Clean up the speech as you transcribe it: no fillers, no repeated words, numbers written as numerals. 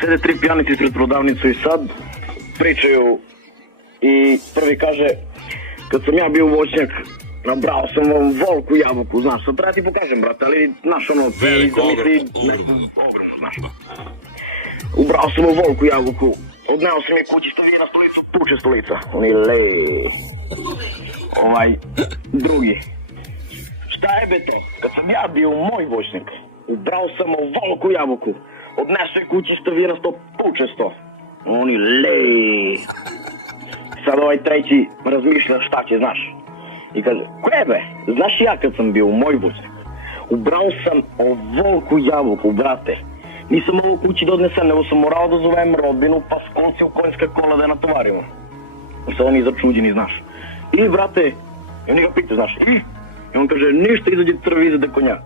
Sede tri pijanice ispred prodavnicu i sad pričaju i prvi kaže, kad sam ja bio voćnjak, nabrao sam vam volku jabuku, znaš, sad treba ti pokažem, brate, ali, znaš, ono, Veliko, znaš. Ubrao sam vam volku jabuku, odneo sam je kući, stavio na stolicu, puče stolica, oni drugi. Šta je be to? Kad sam ja bio moj voćnjak, ubrao sam volku jabuku, odneso je kući, stavio na sto, puče sto. Oni Sad treći razmišlja šta će, znaš. I kaže, koje be, znaš ja kad sam bio u moj voćnjak, ubrao sam volku jabuku, brate. Nisam ovo kući da odnesem, nego sam morao da zovem rodbinu, pa s kolci u konjska kola da je natovarimo. I sad oni začuđeni, znaš. I, brate, i oni ga pita, znaš, i on kaže, ništa, izađe crvi, izade konja.